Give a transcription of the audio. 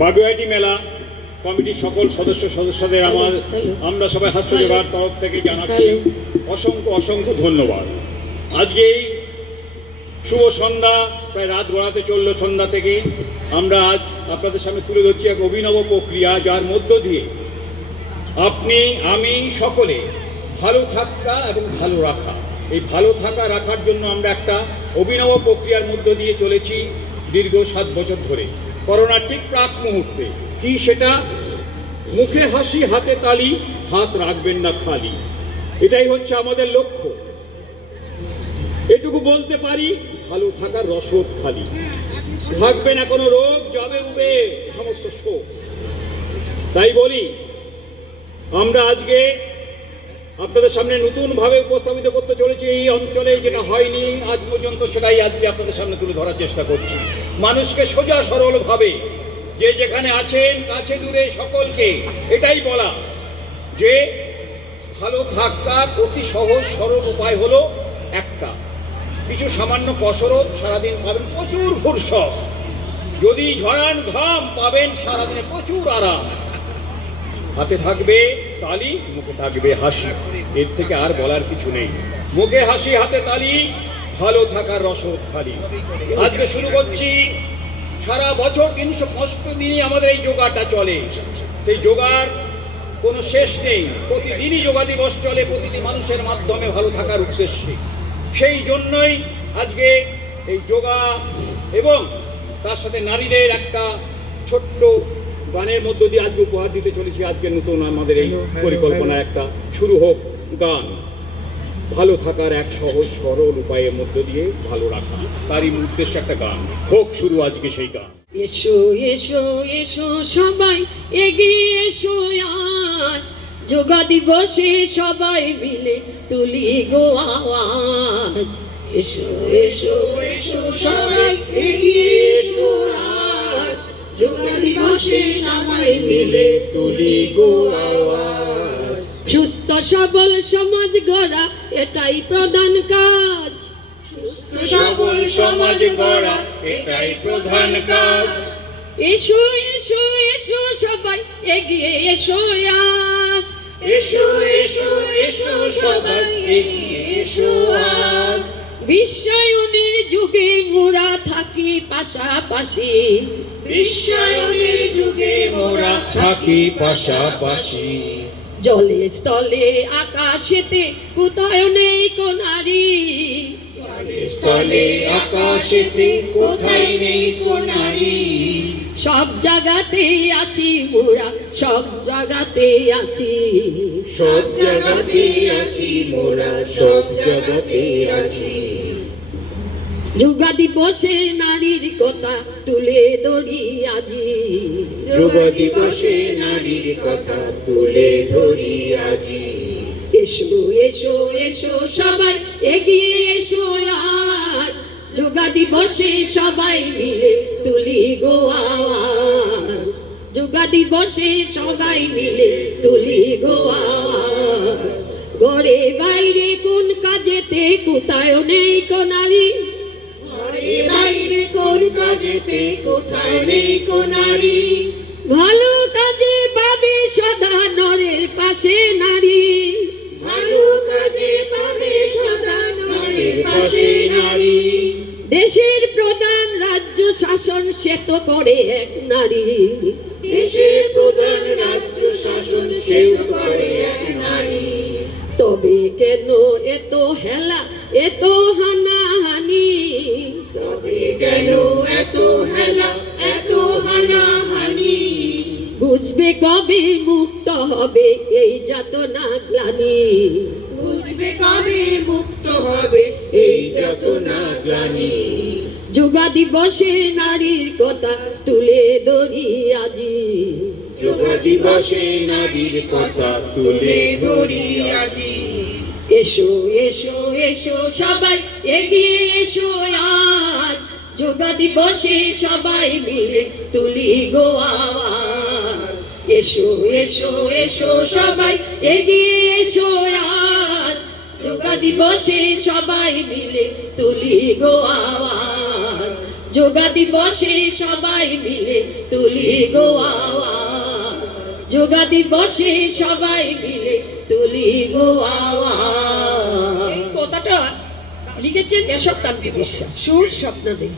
বাগুইআটি মেলা কমিটির সকল সদস্যদের আমরা সবাই হাস্য জোগাড় তরফ থেকে জানাচ্ছি অসংখ্য অসংখ্য ধন্যবাদ। আজকে এই শুভ সন্ধ্যা, প্রায় রাত গড়াতে চলল সন্ধ্যা থেকে, আমরা আজ আপনাদের সামনে তুলে ধরছি এক অভিনব প্রক্রিয়া, যার মধ্য দিয়ে আপনি আমি সকলে ভালো থাকা এবং ভালো রাখা, এই ভালো থাকা রাখার জন্য আমরা একটা অভিনব প্রক্রিয়ার মধ্য দিয়ে চলেছি দীর্ঘ 7 বছর ধরে। করোনার ঠিক প্রাক মুহূর্তে কি সেটা, মুখে হাসি হাতে তালি, হাত রাখবেন না খালি, এটাই হচ্ছে আমাদের লক্ষ্য। এটুকু বলতে পারি, ভালো থাকার রসদ খালি, থাকবে না কোনো রোগ, যাবে উবে সমস্ত শোক। তাই বলি, আমরা আজকে আপনাদের সামনে নতুনভাবে উপস্থাপিত করতে চলেছি এই অঞ্চলে যেটা হয়নি আজ পর্যন্ত, সেটাই আজকে আপনাদের সামনে তুলে ধরার চেষ্টা করছি। মানুষকে সোজা সরলভাবে, যে যেখানে আছেন কাছে দূরে সকলকে এটাই বলা যে ভালো থাকার অতি সহজ সরল উপায় হলো একটা, কিছু সামান্য কসরত, সারাদিন পাবেন প্রচুর ফুরসত, যদি ঝরান ঘাম পাবেন সারাদিনে প্রচুর আরাম, হাতে থাকবে তালি, মুখে থাকবে হাসি, এর থেকে আর বলার কিছু নেই। মুখে হাসি হাতে তালি, ভালো থাকার রসদ খালি। আজকে শুরু করছি, সারা বছর 365 দিনই আমাদের এই যোগাটা চলে, সেই যোগার কোনো শেষ নেই, প্রতিদিনই যোগা দিবস চলে, প্রতিটি মানুষের মাধ্যমে ভালো থাকার উদ্দেশ্যে। সেই জন্যই আজকে এই যোগা এবং তার সাথে নারীদের একটা ছোট্ট গানের মধ্য দিয়ে আজকে উপহার দিতে চলেছি। আজকে নতুন আমাদের এই পরিকল্পনা একটা শুরু হোক গান, ভালো থাকার এক সহজ সরল উপায়ের মধ্য দিয়ে ভালো রাখা, তারই উদ্দেশ্যে একটা গান হোক শুরু আজকে সেই গান। এসো এসো এসো সবাই এগিয়ে এসো, আজ যোগা দিবসে সবাই মিলে তুলি গো আওয়াজ। এসো এসো এসো সবাই এগিয়ে এসো, আজ যোগা দিবসে সবাই মিলে তুলি গো আওয়াজ। সুস্থ সবল সমাজ গড়া এটাই প্রধান কাজ, সুস্থ সবল সমাজ গড়া এটাই প্রধান কাজ। এসো এসো এসো সবাই এগিয়ে এসো, আজ এসো এসো এসো সবাই এগিয়ে এসো, আজ বিশ্বায়নের যুগে মোরা থাকি পাশাপাশি, বিশ্বায়নের যুগে মোরা থাকি পাশাপাশি। জলে স্থলে আকাশেতে কোথায় নেই কো নারী, স্থলে আকাশেতে কোথায় নেই কো নারী। সব জায়গাতে আছি মোরা, সব জায়গাতে আছি, সব জায়গাতে আছি মোরা, সব জায়গাতে আছি। যোগা দিবসে নারীর কথা তুলে ধরি আজি, যোগা দিবসে নারীর কথা তুলে ধরি আজি। এসো এসো এসো সবাই এগিয়ে এসো, আজ যোগা দিবসে সবাই মিলে তুলি গো আওয়াজ। যোগা দিবসে সবাই মিলে তুলি গো আওয়াজ। ঘরে বাইরে কোন কাজেতে কোথায় নেই কো নারী, ঘরে বাইরে কোন কাজেতে কোথায় নেই কো নারী। ভালো কাজে পাবে সদা নরের পাশে নারী, ভালো কাজে পাবে সদা নরের পাশে নারী। দেশের প্রধান রাজ্য শাসন সে তো করে এক নারী, দেশের প্রধান রাজ্য শাসন সেও করে এক নারী। তবে কেন এত হেলা এত হানাহানি, তবে কেন এত হেলা এত হানাহানি। বুঝবে কবে মুক্ত হবে এই যাতনা গ্লানি, বুঝবে কবে মুক্ত হবে এই যাতনা গ্লানি। যোগা দিবসে নারীর কথা তুলে ধরি আজি, যোগা দিবসে নারীর কথা তুলে ধরি আজি। এসো এসো এসো সবাই এগিয়ে এসো, আজ যোগা দিবসে সবাই মিলে তুলি গো আওয়াজ। এসো এসো এসো সবাই এগিয়ে এসো, আজ যোগা দিবসে সবাই মিলে তুলি গো আওয়াজ। যোগা দিবসে সবাই মিলে তুলি গো আওয়াজ, যোগা দিবসে সবাই মিলে তুলি গো আওয়াজ। এই কথাটা লিখেছেন কেশবকান্তি বিশ্বাস, সুর স্বপ্ন দে।